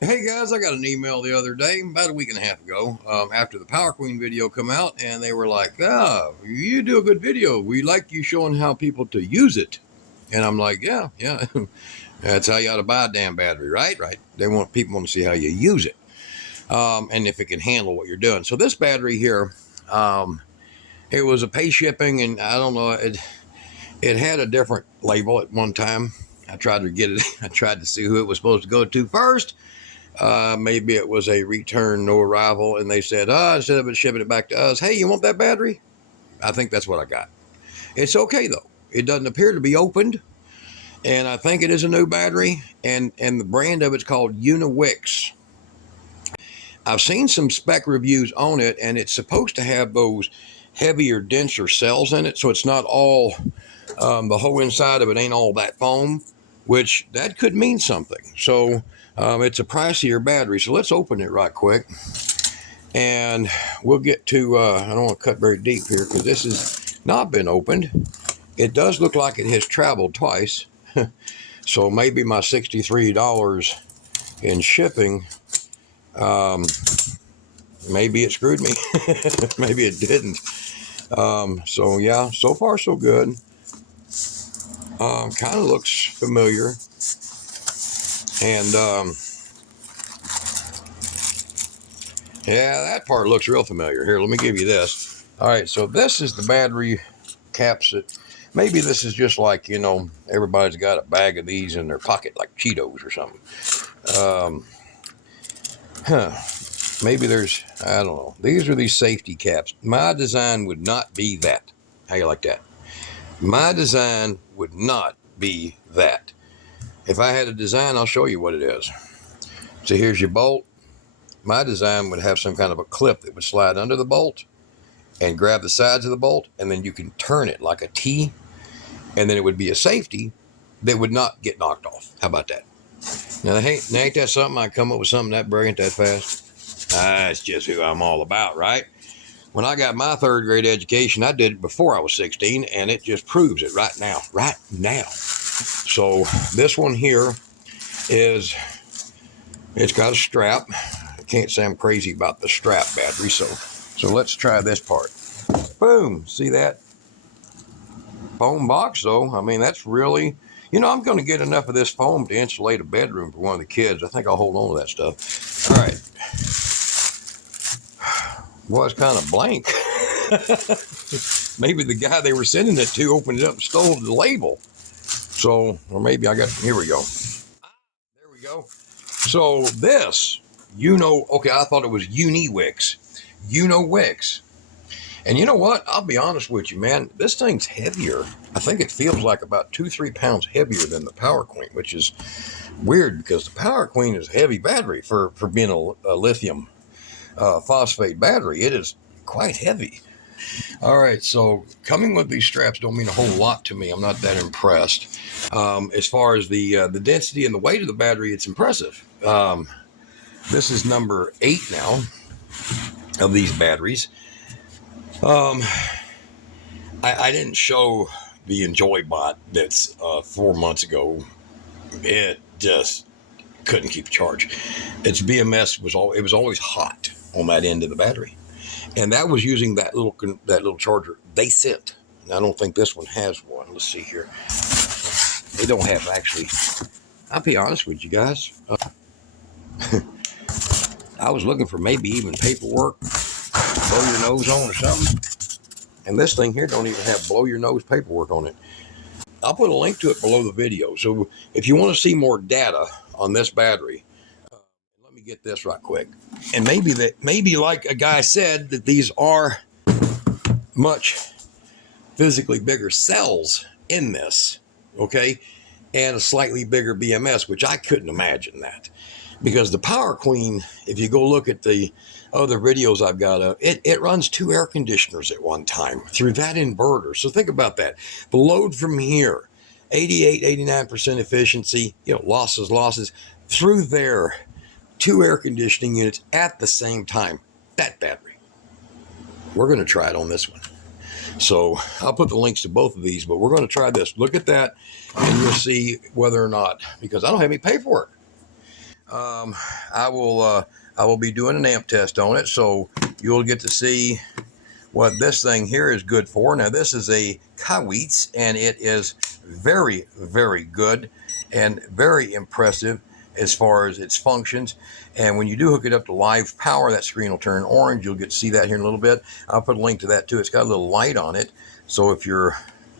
Hey guys, I got an email the other day, about a week and a half ago, after the Power Queen video come out, and they were like, you do a good video. We like you showing how people to use it. And I'm like, yeah. That's how you ought to buy a damn battery, right? Right. They want people to see how you use it, and if it can handle what you're doing. So this battery here, it was a pay shipping, and I don't know, it had a different label at one time. I tried to get it. I tried to see who it was supposed to go to first. Maybe it was a return, no arrival, and they said, instead of it shipping it back to us, hey, you want that battery? I think that's what I got. It's okay, though. It doesn't appear to be opened, and I think it is a new battery, and the brand of it's called UNOWIX. I've seen some spec reviews on it, and it's supposed to have those heavier, denser cells in it, so it's not all, the whole inside of it ain't all that foam, which that could mean something. So it's a pricier battery. So let's open it right quick, and we'll get to, I don't want to cut very deep here because this has not been opened. It does look like it has traveled twice. So maybe my $63 in shipping, maybe it screwed me. Maybe it didn't. So yeah, so far so good. Kind of looks familiar. And yeah, that part looks real familiar. Here, let me give you this. All right, so this is the battery caps that, maybe this is just like, you know, everybody's got a bag of these in their pocket like Cheetos or something. Maybe there's, I don't know. These are these safety caps. My design would not be that. How you like that? My design would not be that. If I had a design, I'll show you what it is. So here's your bolt. My design would have some kind of a clip that would slide under the bolt and grab the sides of the bolt, and then you can turn it like a T, and then it would be a safety that would not get knocked off. How about that? Now, ain't that something? I come up with something that brilliant that fast? That's just who I'm all about, right? When I got my third grade education, I did it before I was 16, and it just proves it right now. So this one here is, it's got a strap. I can't say I'm crazy about the strap battery, so let's try this part. Boom, see that? Foam box though, I mean, that's really, you know, I'm going to get enough of this foam to insulate a bedroom for one of the kids. I think I'll hold on to that stuff. All right. Well, it's kind of blank. Maybe the guy they were sending it to opened it up and stole the label. So, or maybe I got, here we go. There we go. So this, okay, I thought it was UNOWIX. UNOWIX. And you know what? I'll be honest with you, man. This thing's heavier. I think it feels like about 2-3 pounds heavier than the Power Queen, which is weird because the Power Queen is a heavy battery for being a lithium phosphate battery. It is quite heavy. All right, so coming with these straps don't mean a whole lot to me. I'm not that impressed. As far as the density and the weight of the battery, it's impressive. This is number 8 now of these batteries. I didn't show the Enjoy bot that's 4 months ago. It just couldn't keep charge. Its BMS was always hot on that end of the battery, and that was using that little charger they sent. And I don't think this one has one. Let's see here. They don't have, actually. I'll be honest with you guys. I was looking for maybe even paperwork, blow your nose on or something. And this thing here don't even have blow your nose paperwork on it. I'll put a link to it below the video. So if you want to see more data on this battery, let me get this right quick. And maybe like a guy said, that these are much physically bigger cells in this, okay? And a slightly bigger BMS, which I couldn't imagine that. Because the Power Queen, if you go look at the other videos I've got, it runs 2 air conditioners at one time through that inverter. So think about that. The load from here, 88, 89% efficiency, you know, losses, through there, 2 air conditioning units at the same time. That battery. We're going to try it on this one. So I'll put the links to both of these, but we're going to try this. Look at that, and you'll see whether or not, because I don't have any paperwork. I will be doing an amp test on it, so you'll get to see what this thing here is good for. Now, this is a UNOWIX, and it is very, very good and very impressive as far as its functions. And when you do hook it up to live power, that screen will turn orange. You'll get to see that here in a little bit. I'll put a link to that too. It's got a little light on it, so if you're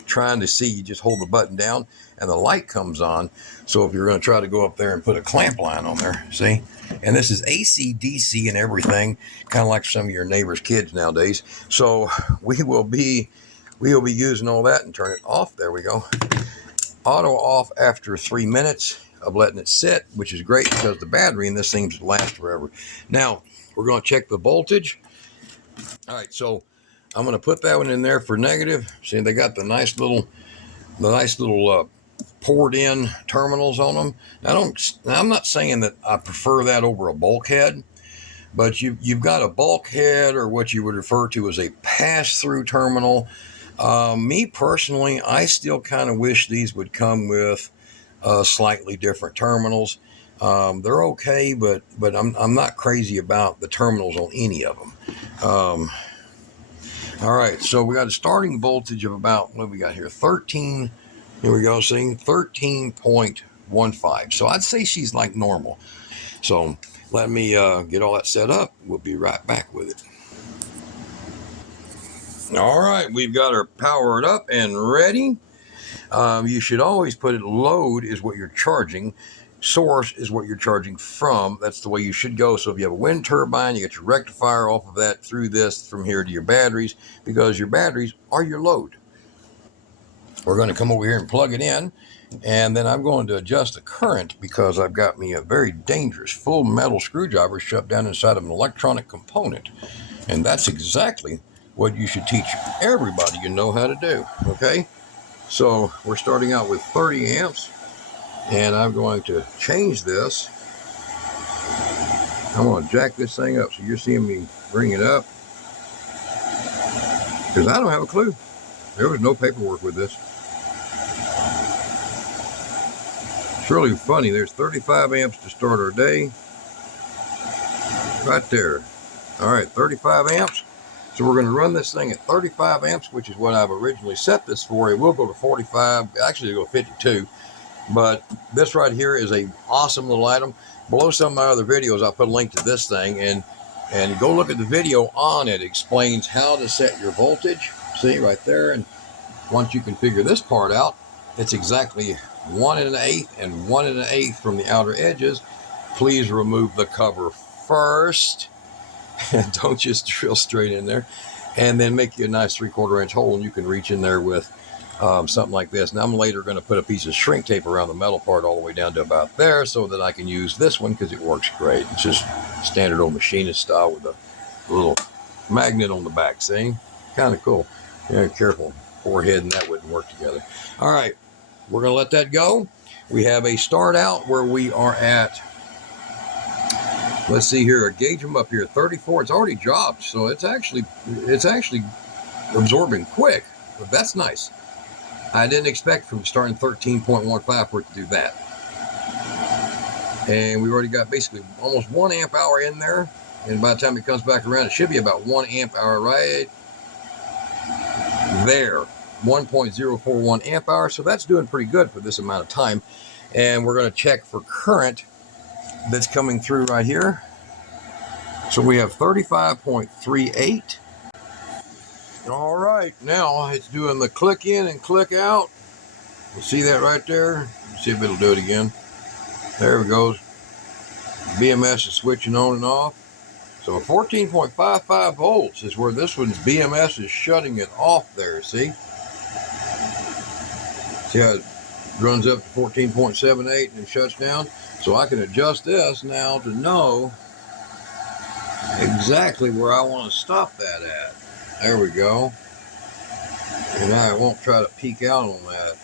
trying to see, you just hold the button down and the light comes on. So if you're going to try to go up there and put a clamp line on there, see? And this is AC, DC, and everything, kind of like some of your neighbor's kids nowadays. So we will be using all that and turn it off. There we go. Auto off after 3 minutes of letting it sit, which is great because the battery in this seems to last forever. Now we're going to check the voltage. All right, so I'm going to put that one in there for negative. See, they got the nice little poured in terminals on them. Now, I'm not saying that I prefer that over a bulkhead, but you've got a bulkhead, or what you would refer to as a pass-through terminal. Me personally, I still kind of wish these would come with slightly different terminals. They're okay, but I'm not crazy about the terminals on any of them. All right, so we got a starting voltage of about, what we got here, 13. Here we go, seeing 13.15. So I'd say she's like normal. So let me get all that set up. We'll be right back with it. All right, we've got her powered up and ready. You should always put it load is what you're charging. Source is what you're charging from. That's the way you should go. So if you have a wind turbine, you get your rectifier off of that through this from here to your batteries, because your batteries are your load. We're going to come over here and plug it in, and then I'm going to adjust the current because I've got me a very dangerous full metal screwdriver shoved down inside of an electronic component. And that's exactly what you should teach everybody you know how to do. Okay, so we're starting out with 30 amps. And I'm going to change this. I'm going to jack this thing up so you're seeing me bring it up, because I don't have a clue. There was no paperwork with this. It's really funny. There's 35 amps to start our day. Right there. All right, 35 amps. So we're going to run this thing at 35 amps, which is what I've originally set this for. It will go to 45. Actually, it'll go 52. But this right here is a awesome little item. Below some of my other videos, I'll put a link to this thing, and go look at the video on it. It explains how to set your voltage. See right there. And once you can figure this part out, it's exactly 1 1/8 and 1 1/8 from the outer edges. Please remove the cover first. Don't just drill straight in there. And then make you a nice 3/4 inch hole, and you can reach in there with something like this. Now I'm later going to put a piece of shrink tape around the metal part all the way down to about there, so that I can use this one because it works great. It's just standard old machinist style with a little magnet on the back. See, kind of cool. Yeah, careful, poor head and that wouldn't work together. All right, we're going to let that go. We have a start out where we are at, let's see here, gauge them up here, 34. It's already dropped, so it's actually absorbing quick, but that's nice. I didn't expect from starting 13.15 for it to do that. And we've already got basically almost 1 amp hour in there. And by the time it comes back around, it should be about 1 amp hour right there. 1.041 amp hour. So that's doing pretty good for this amount of time. And we're going to check for current that's coming through right here. So we have 35.38. All right, now it's doing the click in and click out. You see that right there? Let's see if it'll do it again. There it goes. BMS is switching on and off. So 14.55 volts is where this one's BMS is shutting it off there, see? See how it runs up to 14.78 and shuts down? So I can adjust this now to know exactly where I want to stop that at. There we go. And I won't try to peek out on that.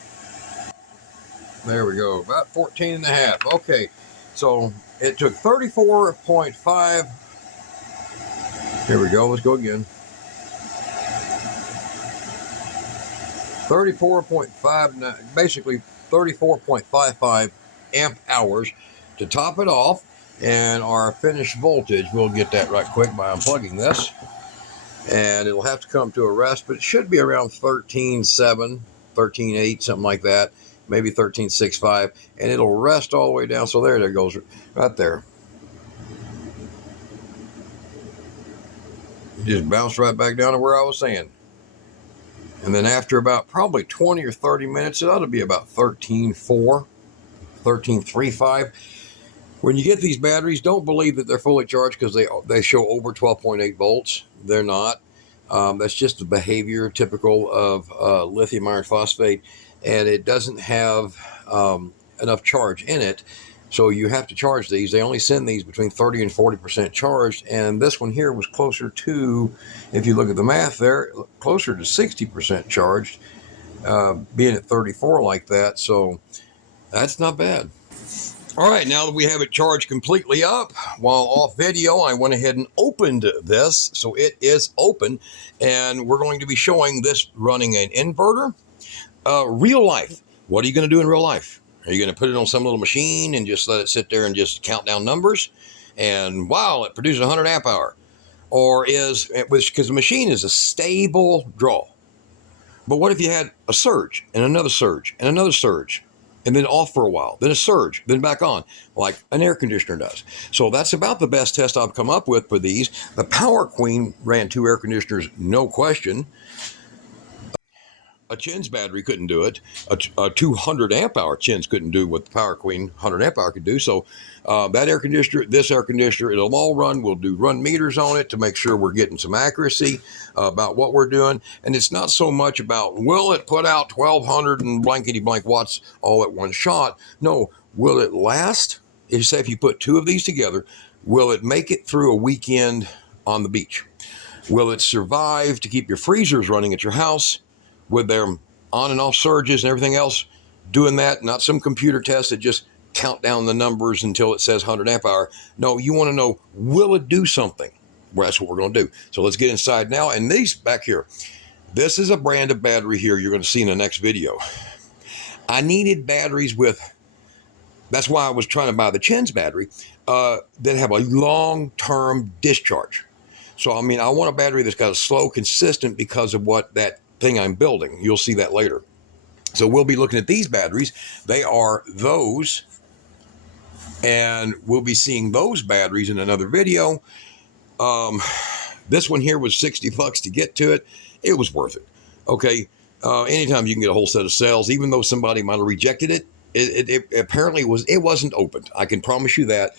There we go, about 14.5. Okay, so it took 34.5. Here we go, let's go again. 34.5, basically 34.55 amp hours to top it off. And our finished voltage, we'll get that right quick by unplugging this. And it'll have to come to a rest, but it should be around 13.7, 13.8, something like that. Maybe 13.65. And it'll rest all the way down. So there it goes, right there. Just bounced right back down to where I was saying. And then after about probably 20 or 30 minutes, it ought to be about 13.4, 13.35. When you get these batteries, don't believe that they're fully charged because they show over 12.8 volts. They're not. That's just the behavior typical of lithium iron phosphate, and it doesn't have enough charge in it. So you have to charge these. They only send these between 30 and 40% charged, and this one here was closer to, if you look at the math there, closer to 60% charged, being at 34 like that. So that's not bad. All right, now that we have it charged completely up, while off video, I went ahead and opened this. So it is open, and we're going to be showing this running an inverter. Real life. What are you going to do in real life? Are you going to put it on some little machine and just let it sit there and just count down numbers? And wow, it produces 100 amp hour. Or because the machine is a stable draw. But what if you had a surge and another surge and another surge? And then off for a while, then a surge, then back on, like an air conditioner does. So that's about the best test I've come up with for these. The Power Queen ran 2 air conditioners, no question. A Chin's battery couldn't do it. A 200 amp hour Chin's couldn't do what the Power Queen 100 amp hour could do. So that air conditioner, this air conditioner, it'll all run. We'll do run meters on it to make sure we're getting some accuracy about what we're doing. And it's not so much about, will it put out 1200 and blankety blank watts all at one shot? No, will it last? If you put 2 of these together, will it make it through a weekend on the beach? Will it survive to keep your freezers running at your house with their on and off surges and everything else, doing that, not some computer test that just count down the numbers until it says 100 amp hour. No, you want to know, will it do something? Well, that's what we're going to do. So let's get inside now. And these back here, this is a brand of battery here you're going to see in the next video. I needed batteries with, that's why I was trying to buy the Chin's battery, that have a long-term discharge. So, I mean, I want a battery that's got a slow, consistent because of what that thing I'm building. You'll see that later. So we'll be looking at these batteries. They are those, and we'll be seeing those batteries in another video. This one here was $60 to get to it. It was worth it. Okay. Anytime you can get a whole set of cells, even though somebody might have rejected it, it apparently wasn't opened. I can promise you that.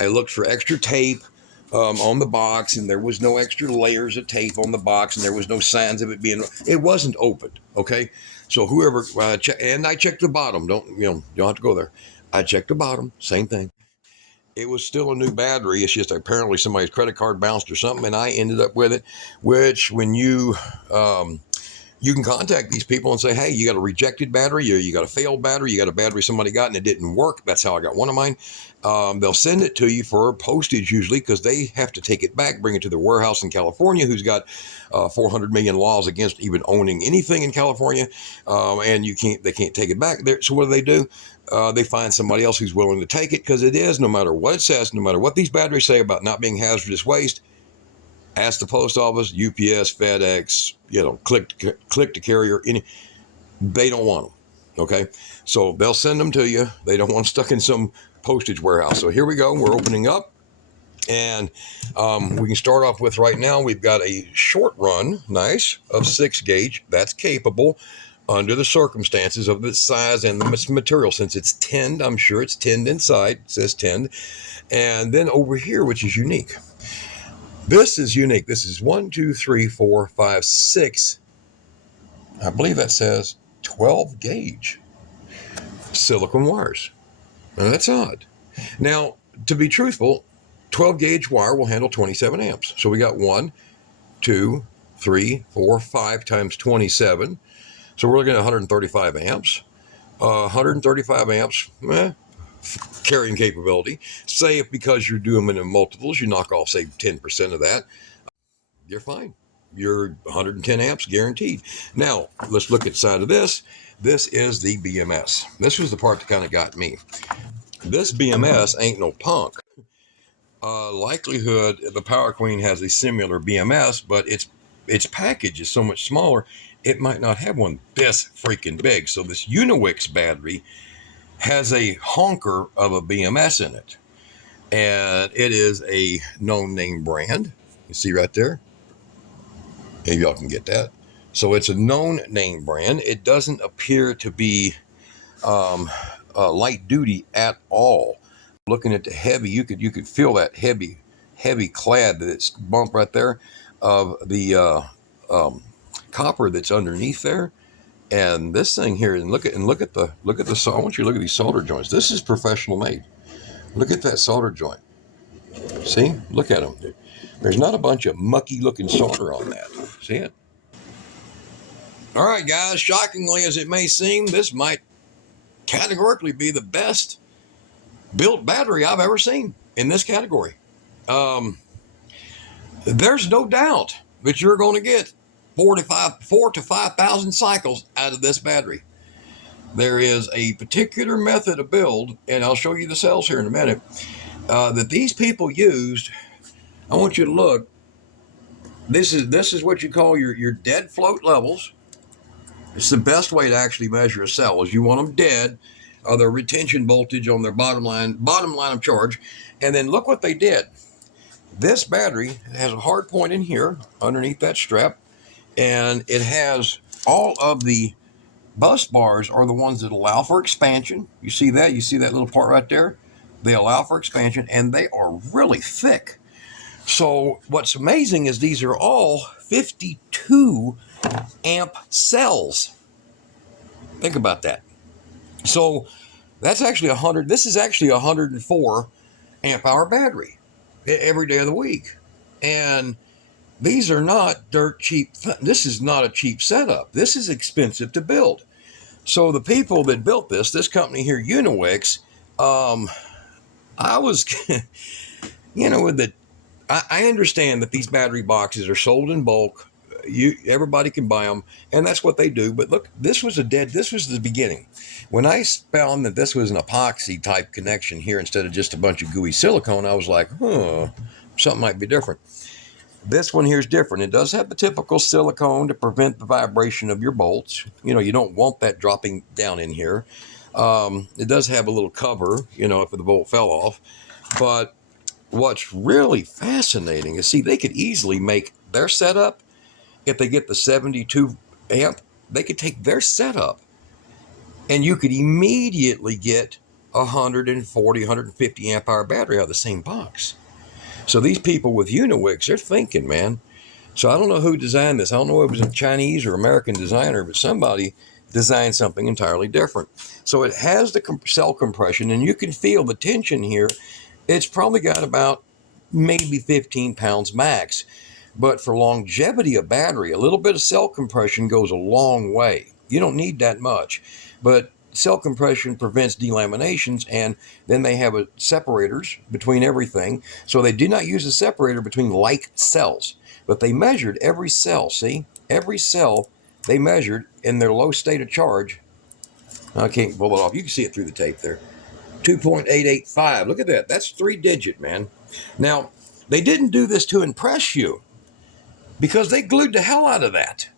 I looked for extra tape on the box, and there was no extra layers of tape on the box, and there was no signs of it being, it wasn't opened. Okay. So whoever, and I checked the bottom, don't have to go there. I checked the bottom, same thing. It was still a new battery. It's just apparently somebody's credit card bounced or something, and I ended up with it, which when you can contact these people and say, hey, you got a rejected battery, or you got a failed battery, you got a battery somebody got and it didn't work. That's how I got one of mine. They'll send it to you for postage usually, because they have to take it back, bring it to their warehouse in California, who's got 400 million laws against even owning anything in California, and they can't take it back there. So what do? They find somebody else who's willing to take it, because it is, no matter what it says, no matter what these batteries say about not being hazardous waste, ask the post office, UPS, FedEx, click to carrier, they don't want them. Okay. So they'll send them to you. They don't want them stuck in some postage warehouse. So here we go. We're opening up, and we can start off with right now. We've got a short run, nice, of 6 gauge. That's capable under the circumstances of the size and the material. Since it's tinned, I'm sure it's tinned inside. It says tinned. And then over here, which is unique. This is unique. This is 1, 2, 3, 4, 5, 6. I believe that says 12 gauge silicone wires. Now that's odd. Now, to be truthful, 12 gauge wire will handle 27 amps. So we got 1, 2, 3, 4, 5 times 27. So we're looking at 135 amps. 135 amps, carrying capability. Say if because you're doing them in multiples, you knock off, say, 10% of that, you're fine. You're 110 amps guaranteed. Now, let's look inside of this. This is the BMS. This was the part that kind of got me. This BMS ain't no punk. likelihood the Power Queen has a similar BMS, but its package is so much smaller, it might not have one this freaking big. So this UNOWIX battery has a honker of a BMS in it, and it is a known name brand. You see right there? Maybe y'all can get that. So it's a known name brand. It doesn't appear to be light duty at all. Looking at the heavy, you could feel that heavy clad that it's bump right there of the copper that's underneath there. And this thing here, and look at the I want you to look at these solder joints. This is professional made. Look at that solder joint. See? Look at them. There's not a bunch of mucky looking solder on that. See it? All right, guys. Shockingly as it may seem, this might categorically be the best built battery I've ever seen in this category. There's no doubt that you're going to get 4 to 5,000 cycles out of this battery. There is a particular method of build, and I'll show you the cells here in a minute, that these people used. I want you to look. This is what you call your dead float levels. It's the best way to actually measure a cell, is you want them dead, their retention voltage on their bottom line of charge. And then look what they did. This battery has a hard point in here underneath that strap, and it has all of the bus bars are the ones that allow for expansion. You see that? You see that little part right there? They allow for expansion, and they are really thick. So what's amazing is these are all 52 amp cells. Think about that. So that's actually 100. This is actually 104 amp hour battery every day of the week. And these are not dirt cheap. This is not a cheap setup. This is expensive to build. So the people that built this company here, UNOWIX, I was, I understand that these battery boxes are sold in bulk. Everybody can buy them, and that's what they do. But look, this was the beginning. When I found that this was an epoxy type connection here instead of just a bunch of gooey silicone, I was like, something might be different. This one here is different. It does have the typical silicone to prevent the vibration of your bolts. You don't want that dropping down in here. It does have a little cover, if the bolt fell off. But what's really fascinating is, see, they could easily make their setup. If they get the 72 amp, they could take their setup and you could immediately get 140, 150 amp hour battery out of the same box. So these people with UNOWIX, they're thinking, man. So I don't know who designed this. I don't know if it was a Chinese or American designer, but somebody designed something entirely different. So it has the cell compression, and you can feel the tension here. It's probably got about maybe 15 pounds max. But for longevity of battery, a little bit of cell compression goes a long way. You don't need that much. But cell compression prevents delaminations, and then they have separators between everything. So they did not use a separator between like cells, but they measured every cell. See? Every cell they measured in their low state of charge. I can't pull it off. You can see it through the tape there. 2.885. Look at that. That's 3-digit, man. Now, they didn't do this to impress you, because they glued the hell out of that.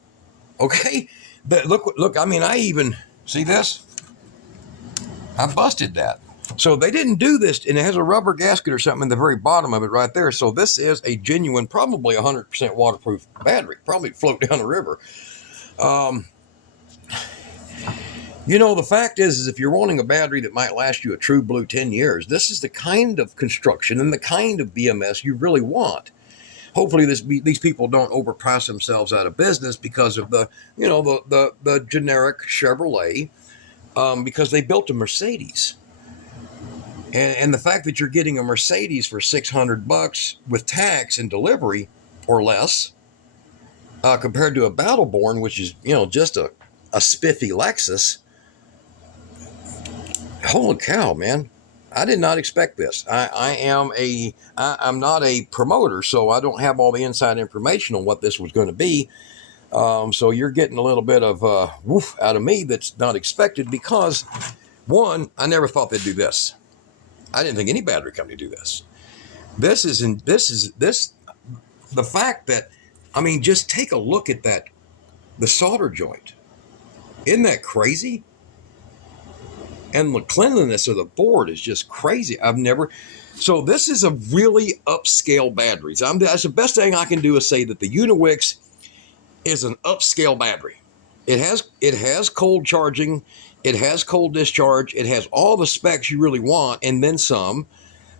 Okay? But look, I mean, I even, see this? I busted that. So they didn't do this, and it has a rubber gasket or something in the very bottom of it right there. So this is a genuine, probably 100% waterproof battery. Probably float down the river. The fact is if you're wanting a battery that might last you a true blue 10 years, this is the kind of construction and the kind of BMS you really want. Hopefully these people don't overprice themselves out of business because of the generic Chevrolet, because they built a Mercedes. And the fact that you're getting a Mercedes for $600 with tax and delivery or less, compared to a Battleborn, which is, just a spiffy Lexus. Holy cow, man. I did not expect this. I'm not a promoter, so I don't have all the inside information on what this was going to be. So you're getting a little bit of woof out of me that's not expected, because, one, I never thought they'd do this. I didn't think any battery company would do this. This is the fact that, I mean, just take a look at that, the solder joint. Isn't that crazy? And the cleanliness of the board is just crazy. So this is a really upscale battery. That's the best thing I can do is say that the UNOWIX is an upscale battery. It has cold charging, it has cold discharge, it has all the specs you really want, and then some.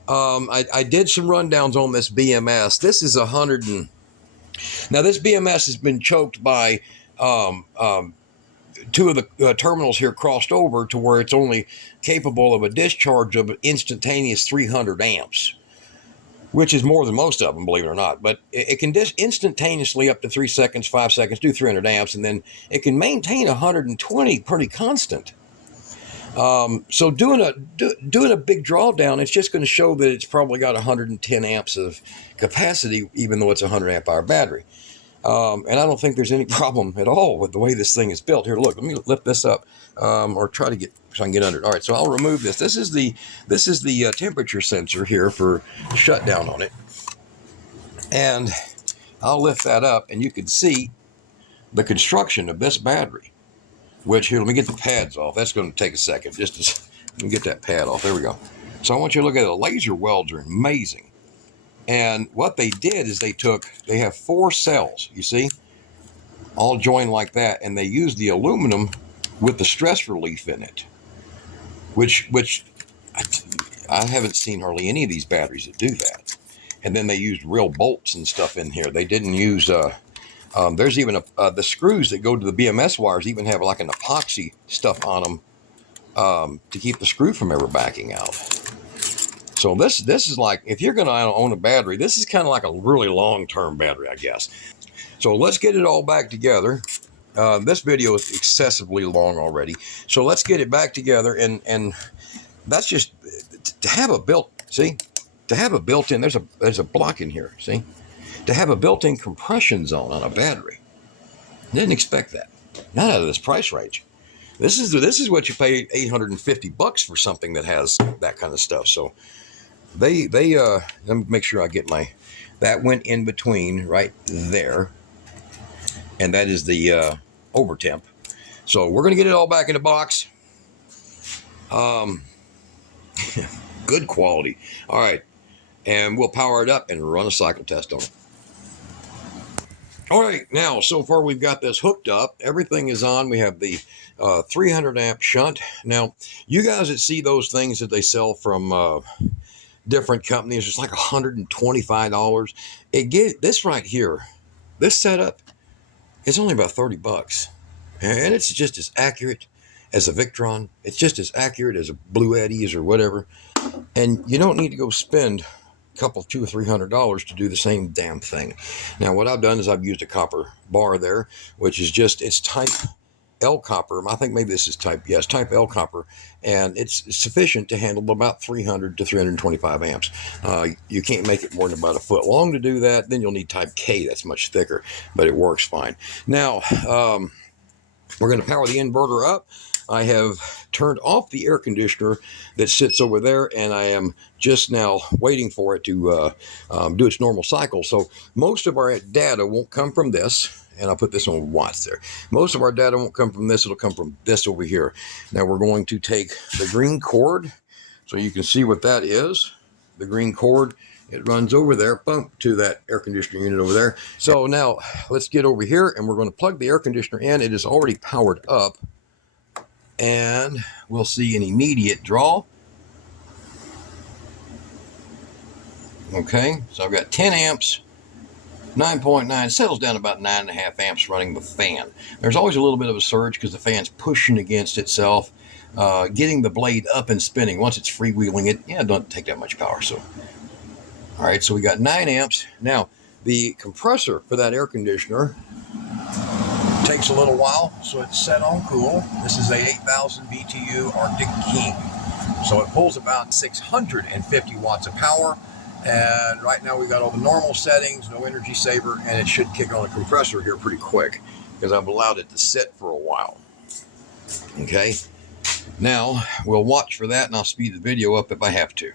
I did some rundowns on this BMS. This is now this BMS has been choked by two of the terminals here crossed over to where it's only capable of a discharge of instantaneous 300 amps, which is more than most of them, believe it or not. But it can instantaneously up to 3 seconds, 5 seconds, do 300 amps, and then it can maintain 120 pretty constant. So doing a big drawdown, it's just going to show that it's probably got 110 amps of capacity, even though it's a 100 amp hour battery. And I don't think there's any problem at all with the way this thing is built. Here, look, let me lift this up, or try to get, so I can get under it. All right, so I'll remove this. This is the temperature sensor here for shutdown on it. And I'll lift that up, and you can see the construction of this battery, which, here, let me get the pads off. That's going to take a second. Let me get that pad off. There we go. So I want you to look at it. The laser welds are amazing. And what they did is they have 4 cells, you see, all joined like that, and they used the aluminum with the stress relief in it, which I haven't seen hardly any of these batteries that do that. And then they used real bolts and stuff in here. They didn't use, there's even the screws that go to the BMS wires even have like an epoxy stuff on them to keep the screw from ever backing out. So this is like, if you're going to own a battery, this is kind of like a really long-term battery, I guess. So let's get it all back together. This video is excessively long already. So let's get it back together, and that's just to have a built-in, there's a block in here, see? To have a built-in compression zone on a battery. Didn't expect that. Not out of this price range. This is what you pay $850 for something that has that kind of stuff. So let me make sure I get that went in between right there, and that is the over temp. So we're gonna get it all back in the box. Good quality. All right, and we'll power it up and run a cycle test on it. All right, now so far we've got this hooked up. Everything is on. We have the 300 amp shunt. Now, you guys that see those things that they sell from different companies, it's like $125. This right here, this setup, it's only about $30, and it's just as accurate as a Victron. It's just as accurate as a Blue Eddies or whatever, and you don't need to go spend a couple, $200 or $300 to do the same damn thing. Now, what I've done is I've used a copper bar there, which is it's type L copper. I think maybe this is type L copper, and it's sufficient to handle about 300 to 325 amps. You can't make it more than about a foot long to do that. Then you'll need type K, that's much thicker, but it works fine. Now, we're going to power the inverter up. I have turned off the air conditioner that sits over there, and I am just now waiting for it to do its normal cycle. So most of our data won't come from this. And I'll put this on watts there. Most of our data won't come from this. It'll come from this over here. Now we're going to take the green cord, so you can see what that is. The green cord, it runs over there, bump to that air conditioner unit over there. So now let's get over here, and we're going to plug the air conditioner in. It is already powered up, and we'll see an immediate draw. Okay, so I've got 10 amps. 9.9 settles down about 9.5 amps running the fan. There's always a little bit of a surge because the fan's pushing against itself, getting the blade up and spinning. Once it's freewheeling it, it doesn't take that much power. So, all right, so we got 9 amps. Now, the compressor for that air conditioner takes a little while, so it's set on cool. This is a 8,000 BTU Arctic King. So it pulls about 650 watts of power. And right now we got all the normal settings, no energy saver, and it should kick on the compressor here pretty quick because I've allowed it to sit for a while. Okay, now we'll watch for that, and I'll speed the video up if I have to.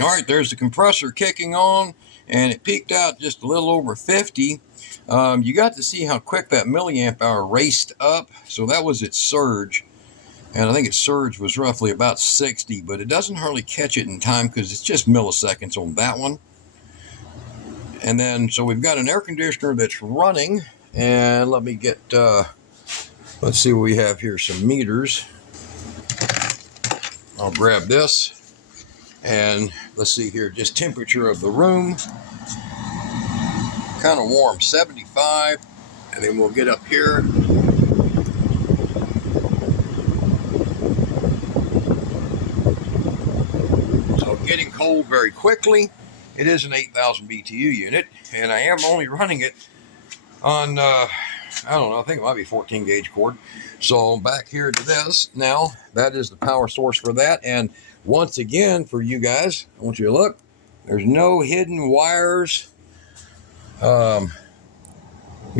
All right, there's the compressor kicking on, and it peaked out just a little over 50. You got to see how quick that milliamp hour raced up. So that was its surge. And I think its surge was roughly about 60, but it doesn't hardly catch it in time because it's just milliseconds on that one. And then, so we've got an air conditioner that's running. And let me get, let's see what we have here, some meters. I'll grab this. And let's see here, just temperature of the room. Kind of warm, 75. And then we'll get up here. So getting cold very quickly. It is an 8,000 BTU unit, and I am only running it on, I don't know, I think it might be 14 gauge cord. So back here to this now, that is the power source for that. And once again, for you guys, I want you to look, there's no hidden wires. You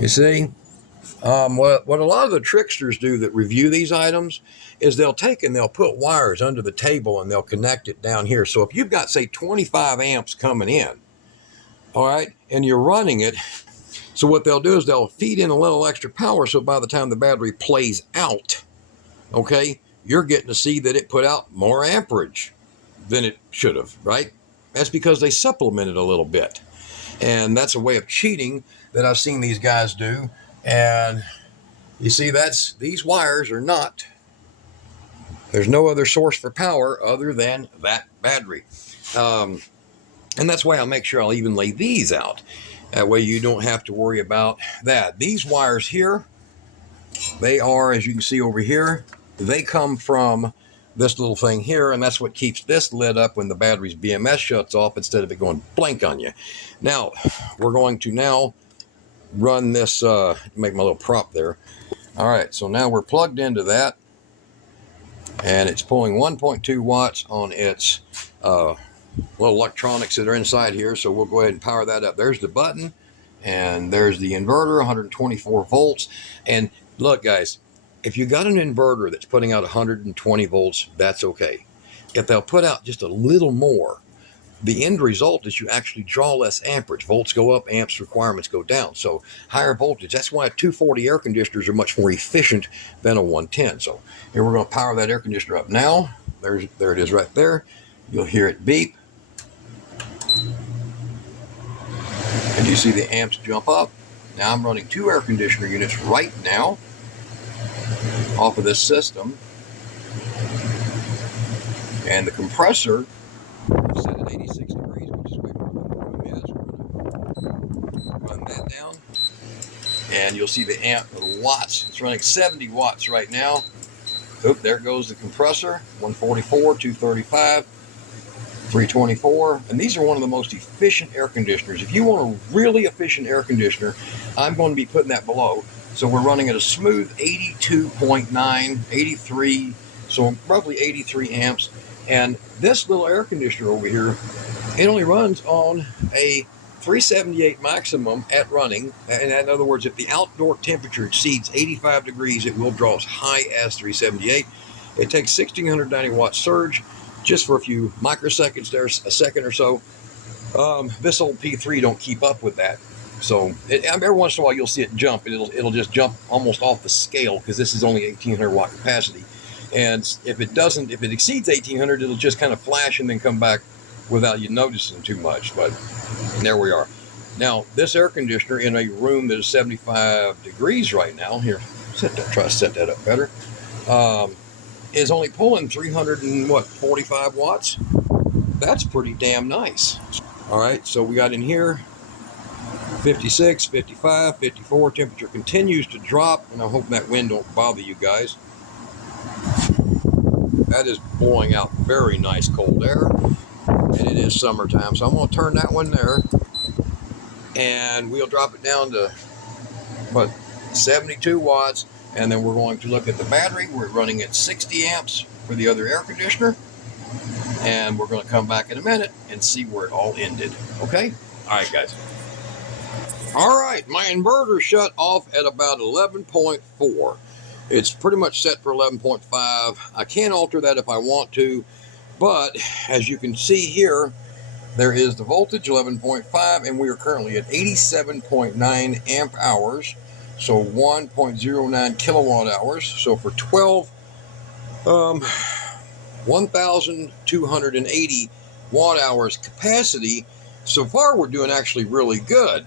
see, what a lot of the tricksters do that review these items is they'll take and they'll put wires under the table and they'll connect it down here. So if you've got, say, 25 amps coming in, all right, and you're running it, so what they'll do is they'll feed in a little extra power, so by the time the battery plays out, okay, you're getting to see that it put out more amperage than it should have, right? That's because they supplement it a little bit. And that's a way of cheating that I've seen these guys do. And you see, these wires are not, there's no other source for power other than that battery. And that's why I'll make sure I'll even lay these out. That way you don't have to worry about that. These wires here, they are, as you can see over here, they come from this little thing here, and that's what keeps this lit up when the battery's BMS shuts off instead of it going blank on you. Now, we're going to now run this, make my little prop there. All right, so now we're plugged into that, and it's pulling 1.2 watts on its little electronics that are inside here, so we'll go ahead and power that up. There's the button, and there's the inverter, 124 volts. And look, guys, if you got an inverter that's putting out 120 volts, that's okay. If they'll put out just a little more, the end result is you actually draw less amperage. Volts go up, amps requirements go down. So higher voltage, that's why 240 air conditioners are much more efficient than a 110. So here we're going to power that air conditioner up now. There it is right there. You'll hear it beep. And you see the amps jump up. Now I'm running 2 air conditioner units right now off of this system. And the compressor is set at 86 degrees, which is way more than the room is. We're going to run that down. And you'll see the amp, the watts. It's running 70 watts right now. Oop, there goes the compressor. 144, 235, 324. And these are one of the most efficient air conditioners. If you want a really efficient air conditioner, I'm going to be putting that below. So we're running at a smooth 82.9, 83, so roughly 83 amps. And this little air conditioner over here, it only runs on a 378 maximum at running. And in other words, if the outdoor temperature exceeds 85 degrees, it will draw as high as 378. It takes 1690 watt surge just for a few microseconds there, a second or so. This old P3 don't keep up with that. So every once in a while you'll see it jump, and it'll just jump almost off the scale because this is only 1800 watt capacity. And if it exceeds 1800, it'll just kind of flash and then come back without you noticing too much. But there we are. Now this air conditioner in a room that is 75 degrees right now, here, try to set that up better, is only pulling 345 watts. That's pretty damn nice. All right, so we got in here 56, 55, 54. Temperature continues to drop, and I'm hoping that wind don't bother you guys. That is blowing out very nice cold air, and it is summertime, so I'm going to turn that one there, and we'll drop it down to, what, 72 watts, and then we're going to look at the battery. We're running at 60 amps for the other air conditioner, and we're going to come back in a minute and see where it all ended, okay? All right, guys. All right, my inverter shut off at about 11.4. It's pretty much set for 11.5. I can alter that if I want to, but as you can see here, There is the voltage, 11.5, and we are currently at 87.9 amp hours, so 1.09 kilowatt hours. So for 1,280 watt hours capacity, so far we're doing actually really good.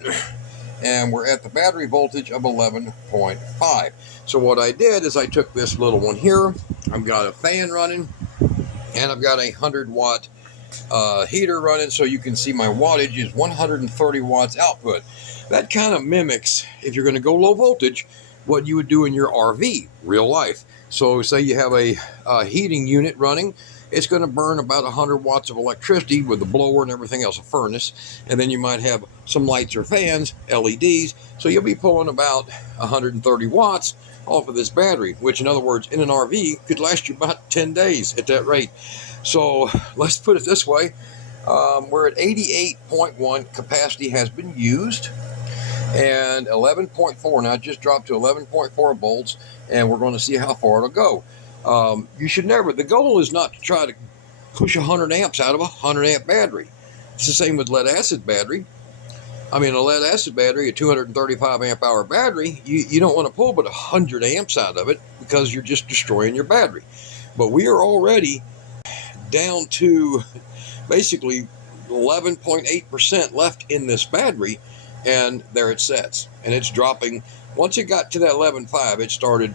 And we're at the battery voltage of 11.5. So what I did is I took this little one here, I've got a fan running, and I've got a 100-watt heater running, so you can see my wattage is 130 watts output. That kind of mimics, if you're going to go low voltage, what you would do in your RV, real life. So say you have a heating unit running, it's going to burn about 100 watts of electricity with the blower and everything else, a furnace, and then you might have some lights or fans, LEDs, so you'll be pulling about 130 watts off of this battery, which in other words, in an RV, could last you about 10 days at that rate. So let's put it this way, we're at 88.1 capacity has been used, and 11.4, now it just dropped to 11.4 volts, and we're going to see how far it'll go. You should never, the goal is not to try to push 100 amps out of a 100 amp battery. It's the same with lead acid battery. I mean, a lead acid battery, a 235 amp hour battery, you don't want to pull but 100 amps out of it because you're just destroying your battery. But we are already down to basically 11.8% left in this battery, and there it sets, and it's dropping. Once it got to that 11.5, it started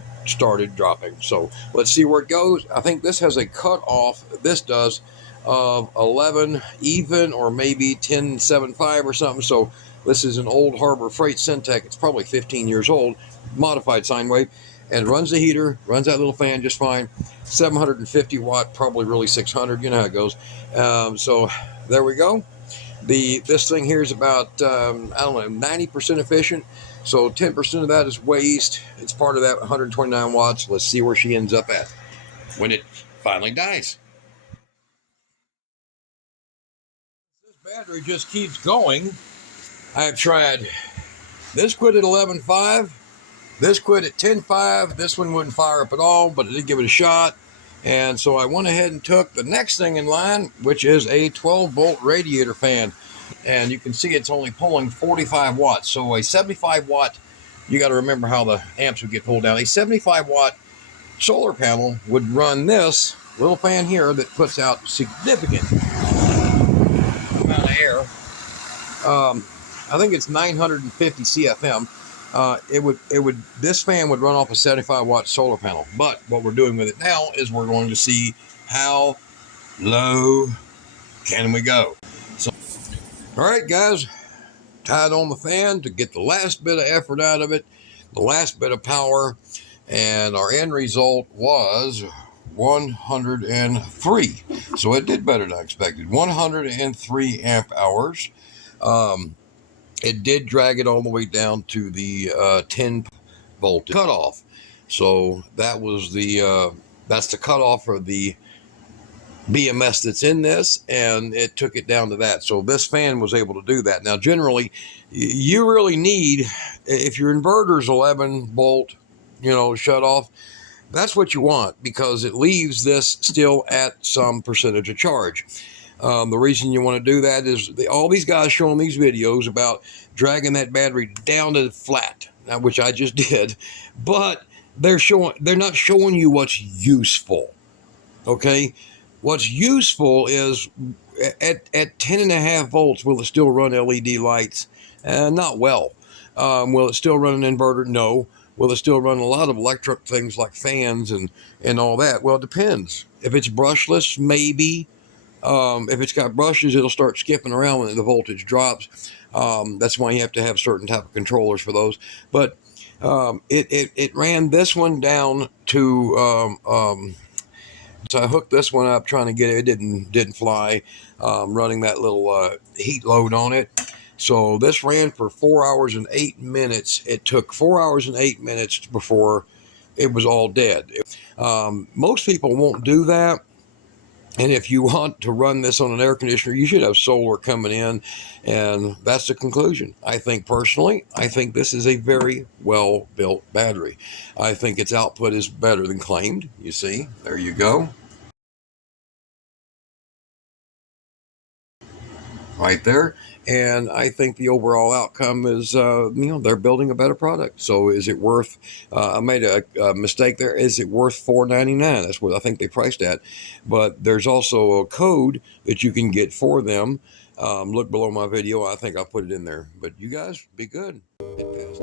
dropping. So let's see where it goes. I think this has a cutoff, this does, of 11 even, or maybe 10.75 or something. So this is an old Harbor Freight Syntec. It's probably 15 years old, modified sine wave, and runs the heater, runs that little fan just fine. 750 watt, probably really 600, you know how it goes. So there we go. This thing here is about, I don't know, 90% efficient. So 10% of that is waste. It's part of that 129 watts. Let's see where she ends up at when it finally dies. This battery just keeps going. I've tried, this quit at 11.5, this quit at 10.5, this one wouldn't fire up at all, but I did give it a shot. And so I went ahead and took the next thing in line, which is a 12-volt radiator fan. And you can see it's only pulling 45 watts. So a 75 watt, you got to remember how the amps would get pulled down. A 75 watt solar panel would run this little fan here that puts out significant amount of air. I think it's 950 CFM. This fan would run off a 75 watt solar panel. But what we're doing with it now is we're going to see how low can we go. So, all right, guys, tied on the fan to get the last bit of effort out of it, the last bit of power, and our end result was 103. So it did better than I expected. 103 amp hours. It did drag it all the way down to the 10 volt cutoff. So that was that's the cutoff for the BMS that's in this, and it took it down to that. So this fan was able to do that. Now, generally, you really need, if your inverter's 11 volt, shut off, that's what you want, because it leaves this still at some percentage of charge. The reason you want to do that is all these guys showing these videos about dragging that battery down to flat, which I just did, but they're not showing you what's useful. Okay, what's useful is at 10.5 volts, will it still run LED lights? Not well. Will it still run an inverter? No. Will it still run a lot of electric things like fans and all that? Well, it depends. If it's brushless, maybe. If it's got brushes, it'll start skipping around when the voltage drops. That's why you have to have certain type of controllers for those. But it ran this one down to, so I hooked this one up trying to get it. It didn't fly, running that little heat load on it. So this ran for 4 hours and 8 minutes. It took 4 hours and 8 minutes before it was all dead. Most people won't do that. And if you want to run this on an air conditioner, you should have solar coming in. And that's the conclusion. I think personally, this is a very well-built battery. I think its output is better than claimed. You see, there you go. right there. And I think the overall outcome is, they're building a better product. So is it worth, I made a mistake there. Is it worth $4.99? That's what I think they priced at. But there's also a code that you can get for them. Look below my video. I think I'll put it in there. But you guys be good. Hit pass.